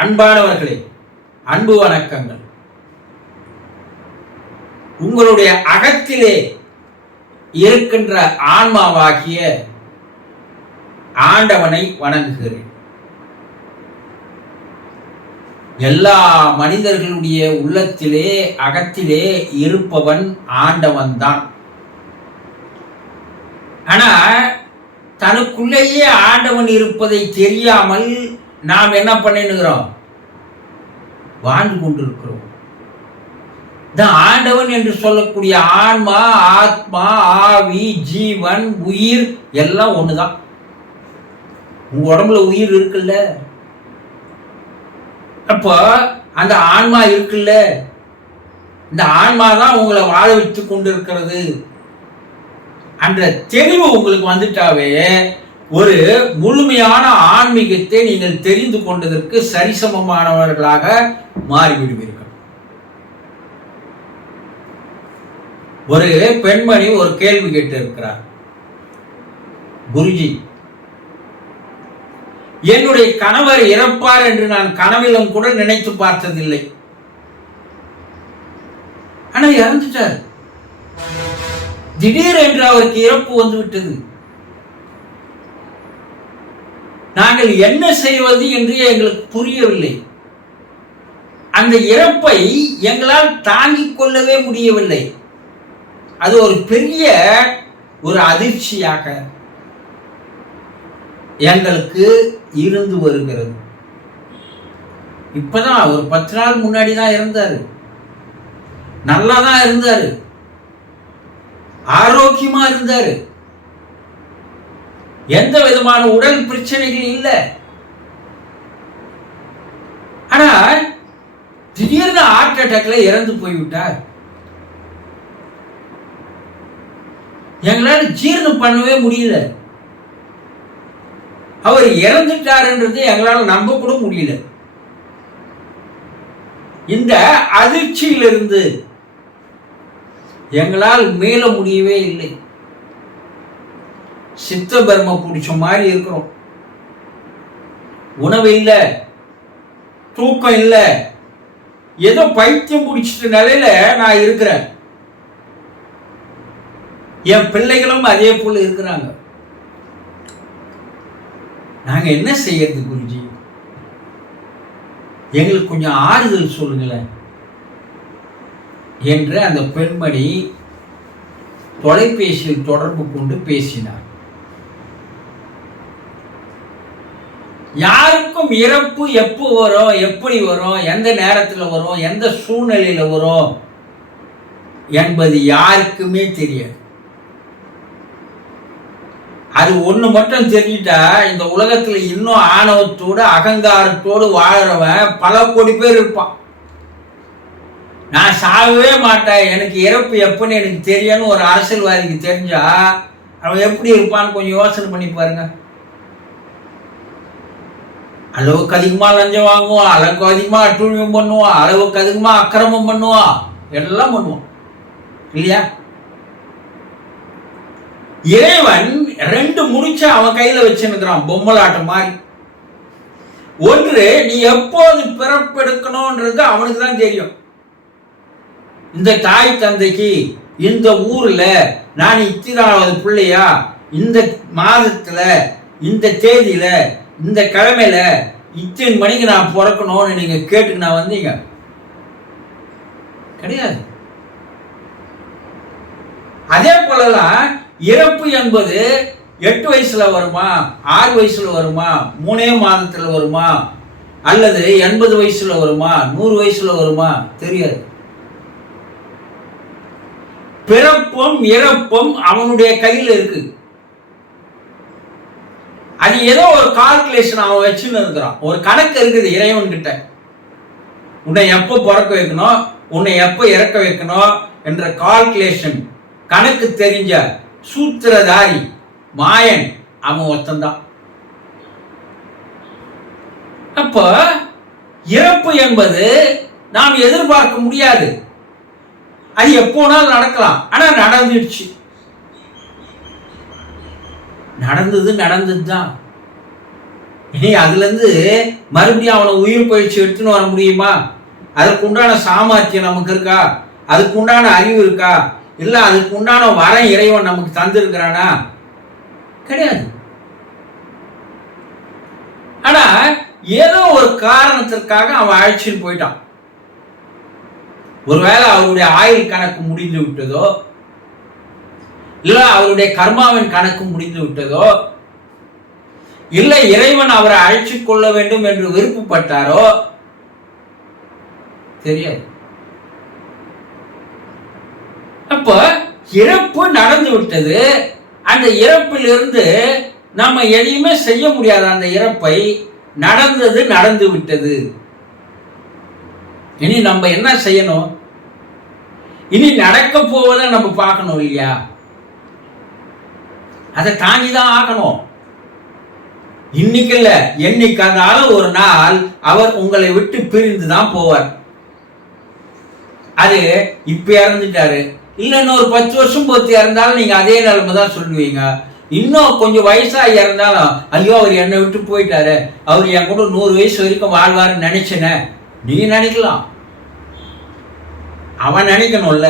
அன்பானவர்களே அன்பு வணக்கங்கள். உங்களுடைய அகத்திலே இருக்கின்ற ஆன்மாவாகிய ஆண்டவனை வணங்குகிறேன். எல்லா மனிதர்களுடைய உள்ளத்திலே அகத்திலே இருப்பவன் ஆண்டவன்தான். ஆனா தனக்குள்ளேயே ஆண்டவன் இருப்பதை தெரியாமல் நாம் என்ன பண்ணினுக்கிறோம் வாழ்ந்து கொண்டிருக்கிறோம். இந்த ஆண்டவன் என்று சொல்லக்கூடிய ஆன்மா ஆத்மா ஆவி ஜீவன் உயிர் எல்லாம் ஒண்ணுதான். உங்க உடம்புல உயிர் இருக்குல்ல? அப்போ அந்த ஆன்மா இருக்குல்ல? இந்த ஆன்மா தான் உங்களை வாழ வைத்து கொண்டிருக்கிறது. அந்த தெளிவு உங்களுக்கு வந்துட்டாவே ஒரு முழுமையான ஆன்மீகத்தை நீங்கள் தெரிந்து கொண்டதற்கு சரிசமமானவர்களாக மாறிவிடுவீர்கள். ஒரு பெண்மணி ஒரு கேள்வி கேட்டு இருக்கிறார் குருஜி என்னுடைய கணவர் இறப்பார் என்று நான் கனவிலும் கூட நினைத்து பார்த்ததில்லை. ஆனால் இறந்துட்டார். திடீர் என்று அவருக்கு இறப்பு வந்துவிட்டது விட்டது நாங்கள் என்ன செய்வது என்று எங்களுக்கு புரியவில்லை. அந்த இறப்பை எங்களால் தாங்கிக் கொள்ளவே முடியவில்லை. அது ஒரு பெரிய ஒரு அதிர்ச்சியாக எங்களுக்கு இருந்து வருகிறது. இப்பதான் ஒரு பத்து நாள் முன்னாடி தான் இருந்தாரு நல்லா தான் இருந்தாரு. ஆரோக்கியமா இருந்தாரு. எந்த விதமான உடல் பிரச்சனைகள் இல்லை. ஆனா திடீர்னு ஹார்ட் அட்டாக்ல இறந்து போய்விட்டார். எங்களால ஜீரணம் பண்ணவே முடியல. அவர் இறந்துட்டாருன்றது எங்களால் நம்ப கூட முடியல. இந்த அதிர்ச்சியிலிருந்து எங்களால் மீள முடியவே இல்லை. சித்த பர்ம பிடிச்ச மாதிரி இருக்கிறோம். உணவு இல்லை தூக்கம் இல்லை ஏதோ பைத்தியம் பிடிச்சிட்ட நிலையில நான் இருக்கிறேன். என் பிள்ளைகளும் அதே போல இருக்கிறாங்க. நாங்க என்ன செய்யறது குருஜி? எங்களுக்கு கொஞ்சம் ஆறுதல் சொல்லுங்களேன். என்று அந்த பெண்மணி தொலைபேசியில் தொடர்பு கொண்டு பேசினார். யாருக்கும் இறப்பு எப்போ வரும் எப்படி வரும் எந்த நேரத்தில் வரும் எந்த சூழ்நிலையில் வரும் என்பது யாருக்குமே தெரியாது. அது ஒன்று மட்டும் தெரிஞ்சிட்டா இந்த உலகத்தில் இன்னும் ஆணவத்தோடு அகங்காரத்தோடு வாழறவன் பல கோடி பேர் இருப்பான். நான் சாகவே மாட்டேன். எனக்கு இறப்பு எப்பன்னு எனக்கு தெரியும்னு ஒரு அரசியல்வாதிக்கு தெரிஞ்சா அவன் எப்படி இருப்பான்னு கொஞ்சம் யோசனை பண்ணி பாருங்கள் அளவுக்கு அதிகமாக லஞ்சம் வாங்குவான் அளவுக்கு அதிகமாக அட்டூழியம் பண்ணுவான் அளவுக்கு அதிகமாக அக்கிரமம் பண்ணுவான் எல்லாம் பண்ணுவான் இல்லையா? இறைவன் ரெண்டு முடிச்ச அவன் கையில் வச்சுருக்கிறான் பொம்மலாட்டம் மாதிரி. ஒன்று நீ எப்போது பிறப்பெடுக்கணும்ன்றது அவனுக்கு தான் தெரியும். இந்த தாய் தந்தைக்கு இந்த ஊரில் நான் இத்திராவது பிள்ளையா? இந்த மாதத்தில் இந்த தேதியில் இந்த கிழமையில இத்தனை மணிக்கு நான் பிறக்கணும்னு நீங்க கேட்டுக்கு நான் வந்தீங்க. கிடையாது. அதே போலதான் இறப்பு என்பது எட்டு வயசுல வருமா ஆறு வயசுல வருமா மூணே மாதத்துல வருமா அல்லது எண்பது வயசுல வருமா நூறு வயசுல வருமா தெரியாது. பிறப்பும் இறப்பும் அவனுடைய கையில் இருக்கு. அது ஏதோ ஒரு கால்குலேஷன் அவன் வச்சுன்னு இருக்கிறான். ஒரு கணக்கு இருக்குது இறைவன் கிட்ட உன்னை எப்போ பிறக்க வைக்கணும்? உன்னை எப்போ இறக்க வைக்கணும்? என்ற கால்குலேஷன் கணக்கு தெரிஞ்ச சூத்திரதாரி மாயன் அவன் ஒருத்தந்தான் அப்போ இறப்பு என்பது நாம் எதிர்பார்க்க முடியாது. அது எப்போனாலும் நடக்கலாம். ஆனால் நடந்துடுச்சு. நடந்தது நடந்தது தான் இனி அதுலேருந்து மறுபடியும் அவனை உயிர் பயிற்சி எடுத்துன்னு வர முடியுமா? அதற்கு உண்டான சாமர்த்தியம் நமக்கு இருக்கா? அதுக்கு உண்டான அறிவு இருக்கா? இல்லை அதுக்கு உண்டான வரம் இறைவன் நமக்கு தந்திருக்கிறானா? கிடையாது. ஆனா ஏதோ ஒரு காரணத்திற்காக அவன் அழைச்சின்னு போயிட்டான். ஒருவேளை அவருடைய ஆயுள் கணக்கு முடிந்து விட்டதோ இல்லை அவருடைய கர்மாவின் கணக்கு முடிந்து விட்டதோ? இல்லை இறைவன் அவரை அழைச்சு கொள்ள வேண்டும் என்று விருப்பப்பட்டாரோ? தெரியாது. அப்ப இறப்பு நடந்து விட்டது. அந்த இறப்பிலிருந்து நம்ம எதையுமே செய்ய முடியாத அந்த இறப்பை நடந்தது நடந்து விட்டது. இனி நம்ம என்ன செய்யணும்? இனி நடக்க போவதை நம்ம பார்க்கணும் இல்லையா? அதை தாங்கி தான் ஆகணும். இன்னைக்கு இல்ல அளவு ஒரு நாள் அவர் உங்களை விட்டு பிரிந்து தான் போவார். அது இப்ப இறந்துட்டாரு. இல்ல இன்னொரு பத்து வருஷம் பொறுத்து இறந்தாலும் நீங்க அதே நிலைமை தான் சொல்லுவீங்க. இன்னும் கொஞ்சம் வயசா இறந்தாலும் ஐயோ அவர் என்னை விட்டு போயிட்டாரு. அவர் என் கூட நூறு வயசு வரைக்கும் வாழ்வாருன்னு நினைச்சன. நீ நினைக்கலாம். அவன் நினைக்கணும்ல.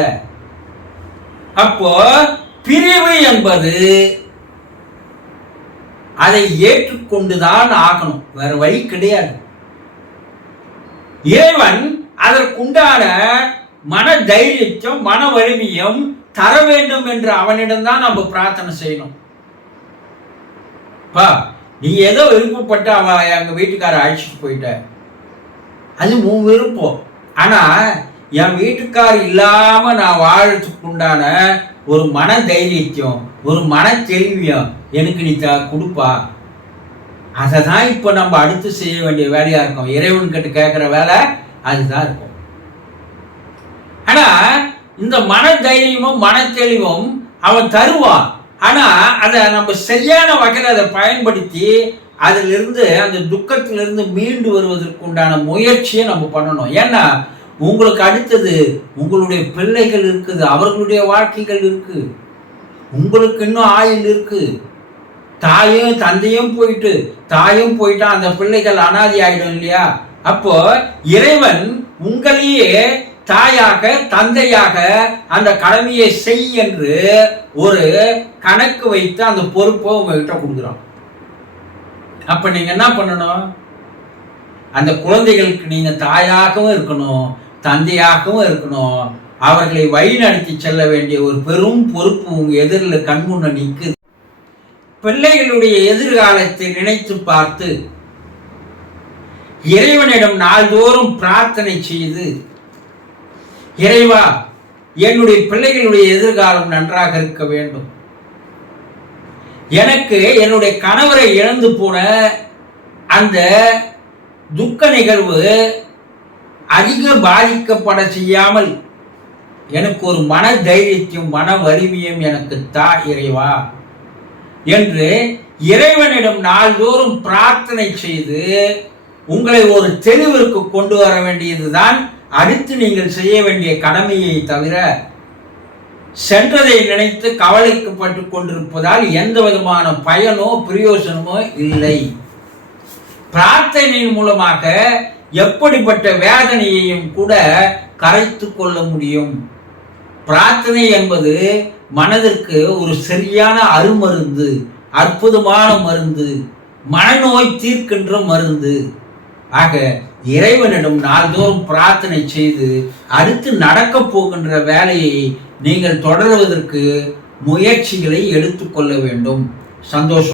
அப்போ பிரிவு என்பது அதை ஏற்றுக்கொண்டுதான் ஆகணும். வேற வழி கிடையாது. இறைவன் அதற்குண்டான மன தைரியத்தையும் மன வலிமையும் தர வேண்டும் என்று அவனிடம்தான் நம்ம பிரார்த்தனை செய்யணும். பா நீ ஏதோ விருப்பப்பட்டு அவ எங்க வீட்டுக்கார அழைச்சிட்டு போயிட்ட. அது உன் விருப்பம். ஆனா என் வீட்டுக்கார் இல்லாம நான் வாழறதுக்கு உண்டான ஒரு மன தைரியத்தையும் ஒரு மன தெளிவியம் எனக்கு நீ த கொடுப்பா. அதை தான் இப்போ நம்ம அடுத்து செய்ய வேண்டிய வேலையா இருக்கும். இறைவன் கிட்ட கேட்குற வேலை அதுதான் இருக்கும். ஆனா இந்த மன தைரியமும் மன தெளிவும் அவன் தருவான் ஆனா அதை நம்ம சரியான வகையில் அதை பயன்படுத்தி அதிலிருந்து அந்த துக்கத்திலிருந்து மீண்டு வருவதற்கு உண்டான முயற்சியை நம்ம பண்ணணும். ஏன்னா உங்களுக்கு அடுத்தது உங்களுடைய பிள்ளைகள் இருக்குது அவர்களுடைய வாழ்க்கைகள் இருக்கு. உங்களுக்கு இன்னும் ஆயுள் இருக்கு. தாயும் தந்தையும் போயிட்டு தாயும் போயிட்டா அந்த பிள்ளைகள் அனாதி ஆயிடும் இல்லையா? அப்போ இறைவன் உங்களையே தாயாக தந்தையாக அந்த கடமையை செய் என்று ஒரு கணக்கு வைத்து அந்த பொறுப்பை உங்ககிட்ட கொடுக்குறான். அப்ப நீங்க என்ன பண்ணணும்? அந்த குழந்தைகளுக்கு நீங்க தாயாகவும் இருக்கணும். தந்தையாகவும் இருக்கணும். அவர்களை வழிநடத்தி செல்ல வேண்டிய ஒரு பெரும் பொறுப்பு உங்க எதிரில் கண்முன்ன நிற்குது பிள்ளைகளுடைய எதிர்காலத்தை நினைத்து பார்த்து இறைவனிடம் நாள்தோறும் பிரார்த்தனை செய்து இறைவா என்னுடைய பிள்ளைகளுடைய எதிர்காலம் நன்றாக இருக்க வேண்டும். எனக்கு என்னுடைய கணவரை இழந்து போன அந்த துக்க நிகழ்வு அதிக பாதிக்கப்பட செய்யாமல் எனக்கு ஒரு மன தைரியத்தையும் மன வலிமையும் எனக்கு தா இறைவா என்று இறைவனிடம் நாள்தோறும் பிரார்த்தனை செய்து உங்களை ஒரு தெளிவிற்கு கொண்டு வர வேண்டியதுதான். அடுத்து நீங்கள் செய்ய வேண்டிய கடமையை தவிர சென்றதை நினைத்து கவலைக்கப்பட்டு கொண்டிருப்பதால் எந்த விதமான பயனோ பிரயோஜனமோ இல்லை. பிரார்த்தனையின் மூலமாக எப்படிப்பட்ட வேதனையையும் கூட கரைத்து கொள்ள முடியும். பிரார்த்தனை என்பது மனதிற்கு ஒரு சரியான அருமருந்து அற்புதமான மருந்து மனநோய் தீர்க்கின்ற மருந்து. ஆக இறைவனிடம் நாள்தோறும் பிரார்த்தனை செய்து அடுத்து நடக்கப் போகின்ற வேலையை நீங்கள் தொடர்வதற்கு முயற்சிகளை எடுத்துக்கொள்ள வேண்டும். சந்தோஷம்.